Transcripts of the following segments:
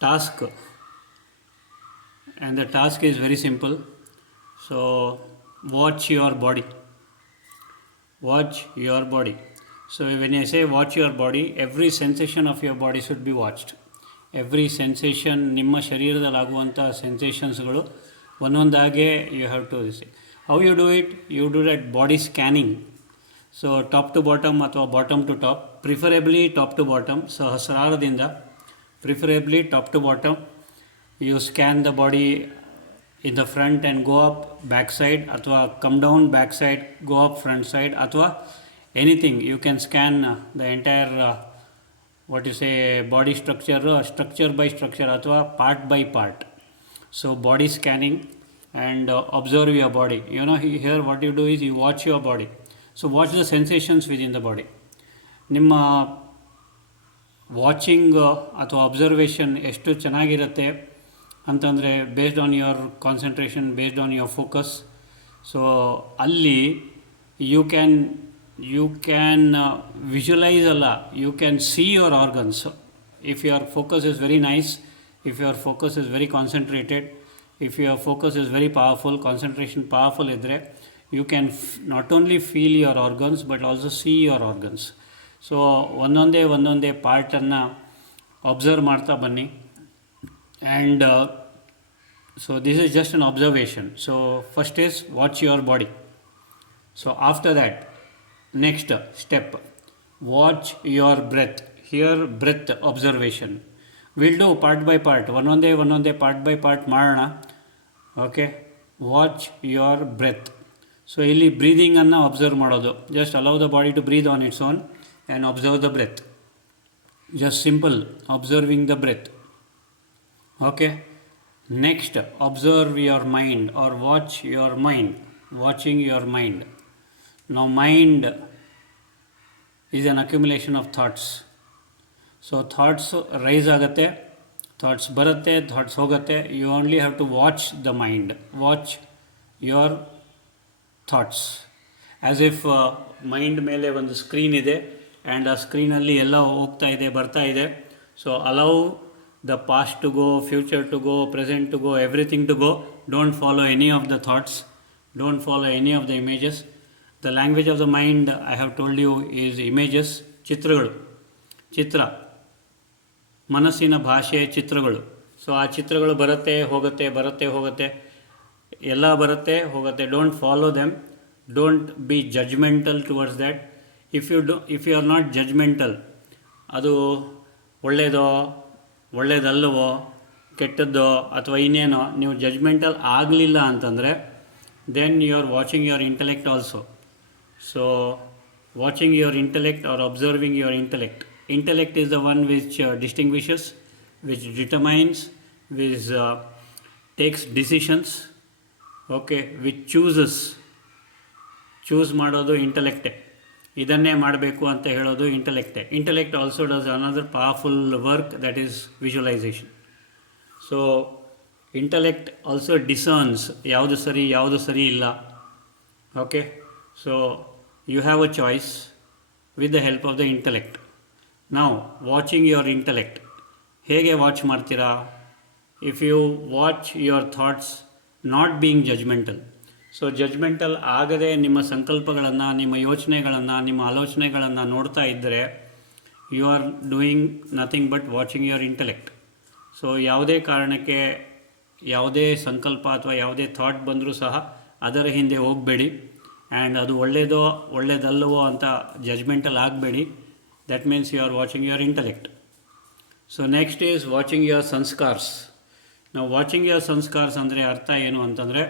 task, and the task is very simple. So watch your body. Watch your body. So when I say watch your body, every sensation of your body should be watched. Every sensation, ನಿಮ್ಮ ಶರೀರದಲ್ಲಾಗುವಂಥ ಸೆನ್ಸೇಷನ್ಸ್ಗಳು ಒಂದೊಂದಾಗೆ you have to see. How you do it? You do that body scanning. So top to bottom ಅಥವಾ bottom to top, preferably top to bottom, ಸಹಸ್ರಾರದಿಂದ preferably top to bottom. You scan the body in the front and go up back side, ಅಥವಾ come down back side, go up front side, ಅಥವಾ anything. You can scan the entire what you say body structure by structure, ಅಥವಾ part by part. So body scanning and observe your body. Here what you do is you watch your body. So watch the sensations within the body. ನಿಮ್ಮ watching ಅಥವಾ observation ಎಷ್ಟು ಚೆನ್ನಾಗಿರುತ್ತೆ ಅಂತಂದರೆ based on your concentration, based on your focus. So ಅಲ್ಲಿ you can visualise ಅಲ್ಲ, you can see your organs. If your focus is very nice, if your focus is very concentrated, if your focus is very powerful, concentration powerful ಇದ್ದರೆ you can not only feel your organs but also see your organs. So ಒಂದೊಂದೇ ಪಾರ್ಟನ್ನು observe ಮಾಡ್ತಾ ಬನ್ನಿ. And so this is just an observation. So first is watch your body. So after that, next step, watch your breath. Here breath observation. We'll do part by part, ಒಂದೊಂದೇ part by part ಮಾಡೋಣ. Okay, watch your breath. So ಇಲ್ಲಿ ಬ್ರೀದಿಂಗನ್ನು observe ಮಾಡೋದು. Just allow the body to breathe on its own and observe the breath. Just simple observing the breath. Okay, next observe your mind or watch your mind, watching your mind. Now mind is an accumulation of thoughts. So thoughts rise ಆಗುತ್ತೆ, thoughts ಬರುತ್ತೆ, thoughts ಹೋಗುತ್ತೆ. You only have to watch the mind, watch your thoughts as if mind ಮೇಲೆ ಒಂದು screen ಇದೆ and ಆ ಸ್ಕ್ರೀನಲ್ಲಿ ಎಲ್ಲ ಹೋಗ್ತಾ ಇದೆ, ಬರ್ತಾ ಇದೆ. So allow the past to go, future to go, present to go, everything to go. Don't follow any of the thoughts, don't follow any of the images. The language of the mind, I have told you, is images. ಚಿತ್ರ ಮನಸ್ಸಿನ ಭಾಷೆ ಚಿತ್ರಗಳು. So ಆ ಚಿತ್ರಗಳು ಬರುತ್ತೆ ಹೋಗುತ್ತೆ, ಎಲ್ಲ ಬರುತ್ತೆ ಹೋಗುತ್ತೆ. Don't follow them, don't be judgmental towards that. If you are not judgmental, ಅದು ಒಳ್ಳೆಯದಲ್ಲವೋ ಕೆಟ್ಟದ್ದೋ ಅಥವಾ ಇನ್ನೇನೋ ನೀವು ಜಜ್ಮೆಂಟಲ್ ಆಗಲಿಲ್ಲ ಅಂತಂದರೆ then you are watching your intellect also. So watching your intellect or observing your intellect. Intellect is the one which distinguishes, which determines, which takes decisions. Okay, which choose ಮಾಡೋದು ಇಂಟೆಲೆಕ್ಟೇ. ಇದನ್ನೇ ಮಾಡಬೇಕು ಅಂತ ಹೇಳೋದು ಇಂಟೆಲೆಕ್ಟೇ. Intellect also does another powerful work, that is visualisation. So intellect also discerns ಯಾವುದು ಸರಿ ಇಲ್ಲ. Okay, so you have a choice with the help of the intellect. ನಾವು ವಾಚಿಂಗ್ ಯುವರ್ ಇಂಟೆಲೆಕ್ಟ್ ಹೇಗೆ ವಾಚ್ ಮಾಡ್ತೀರಾ? If you watch your thoughts not being judgemental. So judgemental ಆಗದೆ ನಿಮ್ಮ ಸಂಕಲ್ಪಗಳನ್ನು, ನಿಮ್ಮ ಯೋಚನೆಗಳನ್ನು, ನಿಮ್ಮ ಆಲೋಚನೆಗಳನ್ನು ನೋಡ್ತಾ ಇದ್ದರೆ you are doing nothing but watching your intellect. So ಯಾವುದೇ ಕಾರಣಕ್ಕೆ ಯಾವುದೇ ಸಂಕಲ್ಪ ಅಥವಾ ಯಾವುದೇ ಥಾಟ್ ಬಂದರೂ ಸಹ ಅದರ ಹಿಂದೆ ಹೋಗಬೇಡಿ ಆ್ಯಂಡ್ ಅದು ಒಳ್ಳೆಯದಲ್ಲವೋ ಅಂತ ಜಜ್ಮೆಂಟಲ್ ಆಗಬೇಡಿ. That means you are watching your intellect. So next is watching your sanskars. ನಾವು ವಾಚಿಂಗ್ ಯುವರ್ ಸಂಸ್ಕಾರ್ಸ್ ಅಂದರೆ ಅರ್ಥ ಏನು ಅಂತಂದರೆ,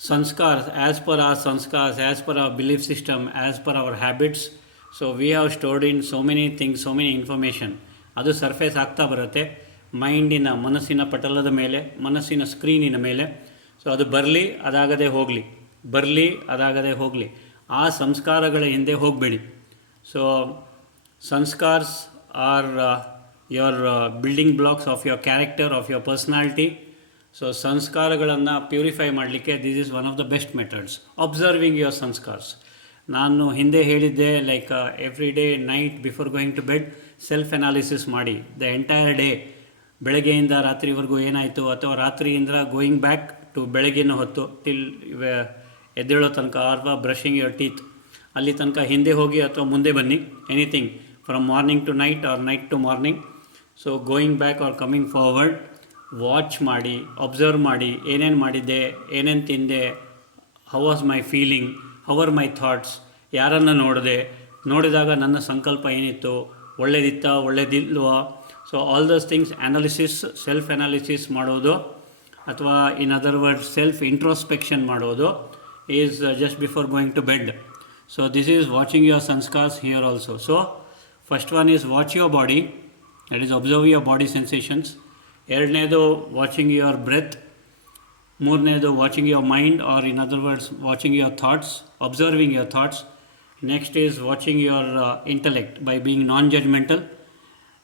sanskars, as per our belief system, as per our habits. So we have stored in so many things, so many information. ಅದು surface ಆಗ್ತಾ ಬರುತ್ತೆ ಮೈಂಡಿನ, ಮನಸ್ಸಿನ ಪಟಲದ ಮೇಲೆ, ಮನಸ್ಸಿನ ಸ್ಕ್ರೀನಿನ ಮೇಲೆ. ಸೊ ಅದು ಬರಲಿ ಅದಾಗದೆ ಹೋಗಲಿ, ಆ ಸಂಸ್ಕಾರಗಳ ಹಿಂದೆ ಹೋಗಬೇಡಿ. So sanskars are your building blocks of your character, of your personality. So ಸಂಸ್ಕಾರಗಳನ್ನು ಪ್ಯೂರಿಫೈ ಮಾಡಲಿಕ್ಕೆ this is one of the best methods, observing your sanskars. ನಾನು ಹಿಂದೆ ಹೇಳಿದ್ದೆ, like every day night before going to bed self analysis ಮಾಡಿ the entire day. ಬೆಳಗ್ಗೆಯಿಂದ ರಾತ್ರಿವರೆಗೂ ಏನಾಯಿತು, ಅಥವಾ ರಾತ್ರಿಯಿಂದ ಗೋಯಿಂಗ್ ಬ್ಯಾಕ್ ಟು ಬೆಳಗ್ಗಿನ ಹೊತ್ತು ಟಿಲ್ ಎದ್ದೇಳೋ ತನಕ, ಅಥವಾ ಬ್ರಷಿಂಗ್ ಯುವರ್ ಟೀತ್ ಅಲ್ಲಿ ತನಕ ಹಿಂದೆ ಹೋಗಿ ಅಥವಾ ಮುಂದೆ ಬನ್ನಿ, anything from morning to night or night to morning. So going back or coming forward, watch ಮಾಡಿ, ಅಬ್ಸರ್ವ್ ಮಾಡಿ, ಏನೇನು ಮಾಡಿದ್ದೆ, ಏನೇನು ತಿಂದೆ, how was my feeling, how are my thoughts, ಯಾರನ್ನು ನೋಡಿದಾಗ ನನ್ನ ಸಂಕಲ್ಪ ಏನಿತ್ತು, ಒಳ್ಳೇದಿತ್ತಾ ಒಳ್ಳೇದಿಲ್ವಾ. So all those things analysis, self analysis ಮಾಡೋದು, ಅಥವಾ in other words self introspection ಮಾಡೋದು is just before going to bed. So this is watching your sanskars here also. So first one is watch your body, that is observe your body sensations. ಎರಡನೇದು watching your breath. ಮೂರನೇದು watching your mind, or in other words watching your thoughts, observing your thoughts. Next is watching your intellect by being non judgmental.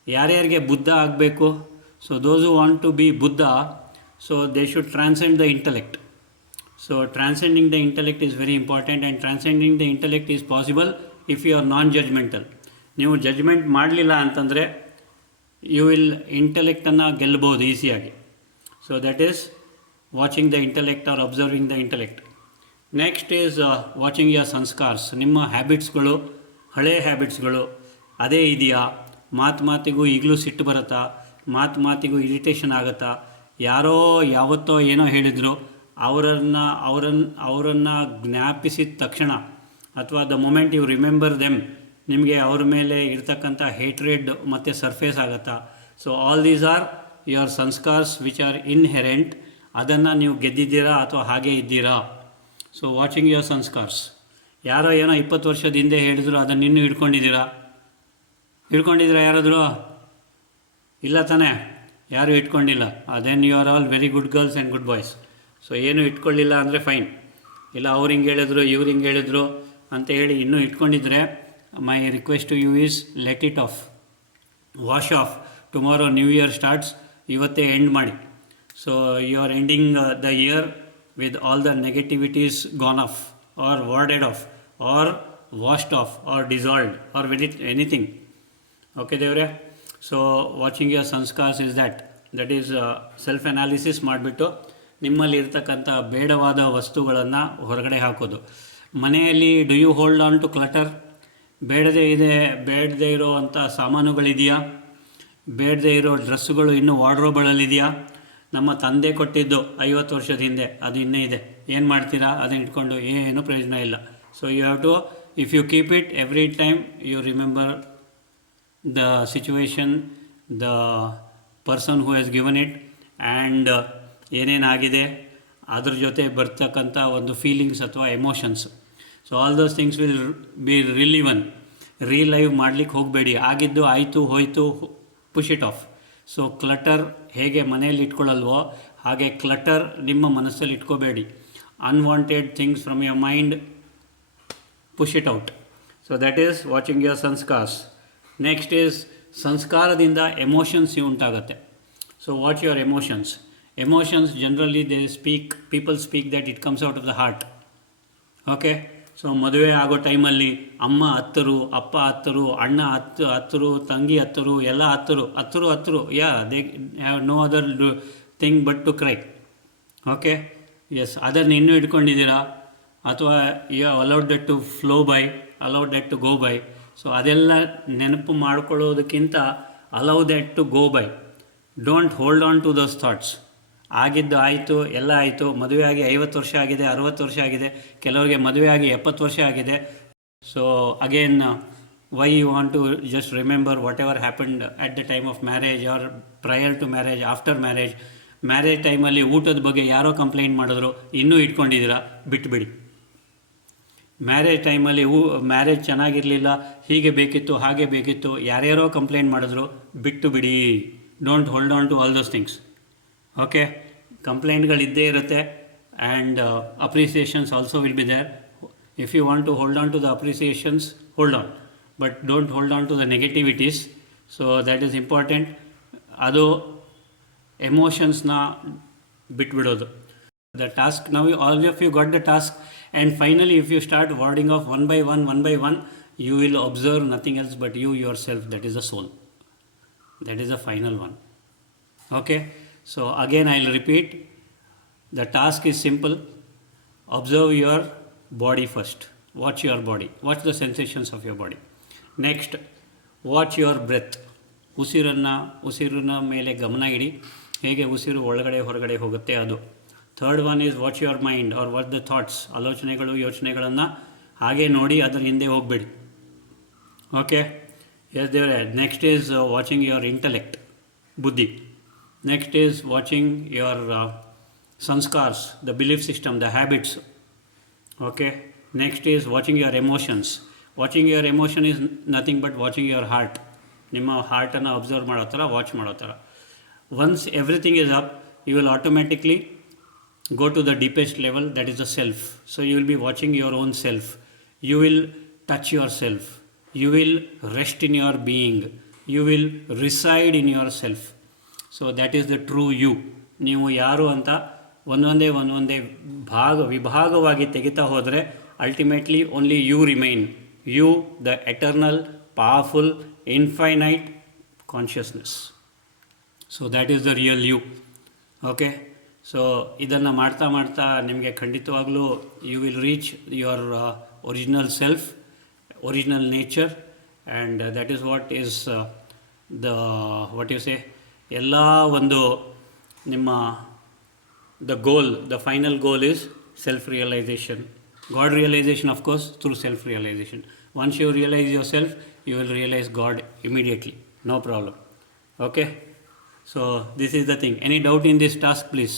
ಯಾರ್ಯಾರಿಗೆ ಬುದ್ಧ ಆಗಬೇಕು, so those who want to be Buddha, so they should transcend the intellect. So transcending the intellect is very important, and transcending the intellect is possible if you are non judgmental. ನೀವು judgment ಮಾಡಲಿಲ್ಲ ಅಂತಂದರೆ you will ಇಂಟೆಲೆಕ್ಟನ್ನು ಗೆಲ್ಲಬಹುದು ಈಸಿಯಾಗಿ. So that is watching the intellect or observing the intellect. Next is watching your sanskars. ನಿಮ್ಮ ಹ್ಯಾಬಿಟ್ಸ್ಗಳು, ಹಳೆಯ ಹ್ಯಾಬಿಟ್ಸ್ಗಳು ಅದೇ ಇದೆಯಾ, ಮಾತಿಗೂ ಈಗಲೂ ಸಿಟ್ಟು ಬರುತ್ತಾ, ಮಾತಿಗೂ ಇರಿಟೇಷನ್ ಆಗುತ್ತಾ, ಯಾರೋ ಯಾವತ್ತೋ ಏನೋ ಹೇಳಿದರು ಅವರನ್ನು ಜ್ಞಾಪಿಸಿದ ತಕ್ಷಣ, ಅಥವಾ the moment you remember them, ನಿಮಗೆ ಅವ್ರ ಮೇಲೆ ಇರ್ತಕ್ಕಂಥ ಹೇಟ್ರೆಡ್ ಮತ್ತು ಸರ್ಫೇಸ್ ಆಗುತ್ತಾ. So all these are your sanskars which are inherent. ಅದನ್ನು ನೀವು ಗೆದ್ದಿದ್ದೀರಾ ಅಥವಾ ಹಾಗೇ ಇದ್ದೀರಾ. So watching your sanskars. ಯಾರೋ ಏನೋ 20 ವರ್ಷದ ಹಿಂದೆ ಹೇಳಿದ್ರು, ಅದನ್ನು ಇನ್ನೂ ಹಿಡ್ಕೊಂಡಿದ್ದೀರಾ ಯಾರಾದರೂ? ಇಲ್ಲ ತಾನೇ, ಯಾರೂ ಇಟ್ಕೊಂಡಿಲ್ಲ. Then you are all very good girls and good boys. ಸೊ ಏನೂ ಇಟ್ಕೊಳ್ಳಿಲ್ಲ ಅಂದರೆ ಫೈನ್. ಇಲ್ಲ ಅವ್ರು ಹಿಂಗೆ ಹೇಳಿದ್ರು, ಇವ್ರು ಹಿಂಗೆ ಹೇಳಿದ್ರು ಅಂತ ಹೇಳಿ ಇನ್ನೂ ಇಟ್ಕೊಂಡಿದ್ರೆ, my request to you is let it off, wash off. Tomorrow new year starts, ಇವತ್ತೇ ಎಂಡ್ ಮಾಡಿ. So you are ending the year with all the negativities gone off, or warded off, or washed off, or dissolved, or with it anything. Okay devre. So watching your sanskars is that is self analysis ಮಾಡಿಬಿಟ್ಟು ನಿಮ್ಮಲ್ಲಿ ಇರ್ತಕ್ಕಂಥ ಬೇಡವಾದ ವಸ್ತುಗಳನ್ನು ಹೊರಗಡೆ ಹಾಕೋದು. ಮನೆಯಲ್ಲಿ do you hold on to clutter? ಬೇಡದೇ ಇರೋ ಅಂಥ ಸಾಮಾನುಗಳಿದೆಯಾ? ಬೇಡದೇ ಇರೋ ಡ್ರೆಸ್ಸುಗಳು ಇನ್ನೂ ವಾರ್ಡ್ರೋಬ್ಗಳಲ್ಲಿದೆಯಾ? ನಮ್ಮ ತಂದೆ ಕೊಟ್ಟಿದ್ದು 50 ವರ್ಷದ ಹಿಂದೆ ಅದು ಇನ್ನೇ ಇದೆ, ಏನು ಮಾಡ್ತೀರಾ? ಅದನ್ನು ಇಟ್ಕೊಂಡು ಏನೂ ಪ್ರಯೋಜನ ಇಲ್ಲ. So you have to, if you keep it every time, you remember the situation, the person who has given it, and ಏನೇನಾಗಿದೆ ಅದ್ರ ಜೊತೆ ಬರ್ತಕ್ಕಂಥ ಒಂದು ಫೀಲಿಂಗ್ಸ್ ಅಥವಾ emotions. So all those things will be relive ಮಾಡಲಿಕ್ಕೆ ಹೋಗಬೇಡಿ. ಆಗಿದ್ದು ಆಯಿತು, ಹೋಯಿತು, push it off. So clutter ಹೇಗೆ ಮನೆಯಲ್ಲಿ ಇಟ್ಕೊಳ್ಳಲ್ವೋ ಹಾಗೆ ಕ್ಲಟರ್ ನಿಮ್ಮ ಮನಸ್ಸಲ್ಲಿ ಇಟ್ಕೋಬೇಡಿ. Unwanted things from your mind, push it out. So that is watching your ಸಂಸ್ಕಾರ್ಸ್. Next is ಸಂಸ್ಕಾರದಿಂದ emotions ಉಂಟಾಗುತ್ತೆ. So watch your emotions. Emotions generally people speak that it comes out of the heart. Okay. So ಮದುವೆ ಆಗೋ ಟೈಮಲ್ಲಿ ಅಮ್ಮ ಹತ್ತರು, ಅಪ್ಪ ಹತ್ತರು, ಅಣ್ಣ ಹತ್ತರು, ತಂಗಿ ಹತ್ತರು, ಎಲ್ಲ ಹತ್ತರು. They have no other thing but to cry. Okay. Yes, ಅದನ್ನು ಇನ್ನೂ ಇಟ್ಕೊಂಡಿದ್ದೀರಾ? ಅಥವಾ you have allowed that to flow by, allowed that to go by. So ಅದೆಲ್ಲ ನೆನಪು ಮಾಡ್ಕೊಳ್ಳೋದಕ್ಕಿಂತ allow that to go by. Don't hold on to those thoughts. ಆಗಿದ್ದು ಆಯಿತು, ಎಲ್ಲ ಆಯಿತು. ಮದುವೆ ಆಗಿ 50 ವರ್ಷ ಆಗಿದೆ, 60 ವರ್ಷ ಆಗಿದೆ, ಕೆಲವರಿಗೆ ಮದುವೆ ಆಗಿ 70 ವರ್ಷ ಆಗಿದೆ. So again, why you want to just remember whatever happened at the time of marriage, or prior to marriage, after marriage. Marriage ಟೈಮಲ್ಲಿ ಊಟದ ಬಗ್ಗೆ ಯಾರೋ ಕಂಪ್ಲೇಂಟ್ ಮಾಡಿದ್ರು, ಇನ್ನೂ ಇಟ್ಕೊಂಡಿದ್ದೀರಾ? ಬಿಟ್ಬಿಡಿ. ಮ್ಯಾರೇಜ್ ಟೈಮಲ್ಲಿ ಮ್ಯಾರೇಜ್ ಚೆನ್ನಾಗಿರಲಿಲ್ಲ, ಹೀಗೆ ಬೇಕಿತ್ತು, ಹಾಗೆ ಬೇಕಿತ್ತು, ಯಾರ್ಯಾರೋ ಕಂಪ್ಲೇಂಟ್ ಮಾಡಿದ್ರು, ಬಿಟ್ಟು ಬಿಡಿ. Don't hold on to all those things. Okay. ಕಂಪ್ಲೇಂಟ್ಗಳಿದ್ದೇ ಇರುತ್ತೆ, and appreciations also will be there. If you want to hold on to the appreciations, hold on, but don't hold on to the negativities. So that is important. ಅದು ಎಮೋಷನ್ಸ್ನ ಬಿಟ್ಬಿಡೋದು. The task, ನಾವು all of you got the task, and finally if you start warding off one by one, you will observe nothing else but you yourself, that is the soul. That is the final one. Okay, so again I'll repeat. The task is simple. Observe your body first. Watch your body. Watch the sensations of your body. Next, watch your breath. ಉಸಿರಿನ ಮೇಲೆ ಗಮನ ಇಡಿ. ಹೇಗೆ ಉಸಿರು ಒಳಗಡೆ ಹೊರಗಡೆ ಹೋಗುತ್ತೆ ಅದು. Third one is watch your mind or watch the thoughts. ಆಲೋಚನೆಗಳು ಯೋಚನೆಗಳನ್ನು ಹಾಗೆ ನೋಡಿ ಅದರ ಹಿಂದೆ ಹೋಗಬೇಡಿ. ಓಕೆ, ಎಸ್ ದೇವರೇ. Next is watching your intellect, ಬುದ್ಧಿ. Next is watching your sanskars, the belief system, the habits. Okay, next is watching your emotions. Watching your emotion is nothing but watching your heart. ನಿಮ್ಮ ಹಾರ್ಟನ್ನು observe ಮಾಡೋ ಥರ, watch ಮಾಡೋ ಥರ. Once everything is up, you will automatically go to the deepest level, that is the self. So you will be watching your own self. You will touch yourself. You will rest in your being. You will reside in yourself. So that is the true you. ನೀವು ಯಾರು ಅಂತ ಒಂದೊಂದೇ ವಿಭಾಗವಾಗಿ ತೆಗಿತಾ ಹೋದರೆ ultimately only you remain. You, the eternal, powerful, infinite consciousness. So that is the real you. Okay, so ಇದನ್ನು ಮಾಡ್ತಾ ನಿಮಗೆ ಖಂಡಿತವಾಗಲೂ you will reach your original self, original nature, and that is what is what you say, ಎಲ್ಲ ಒಂದು ನಿಮ್ಮ the goal, the final goal is self realisation. God realisation of course through self realisation. Once you realise your self, you will realise God immediately, no problem. Okay, so this is the thing. Any doubt in this task, please?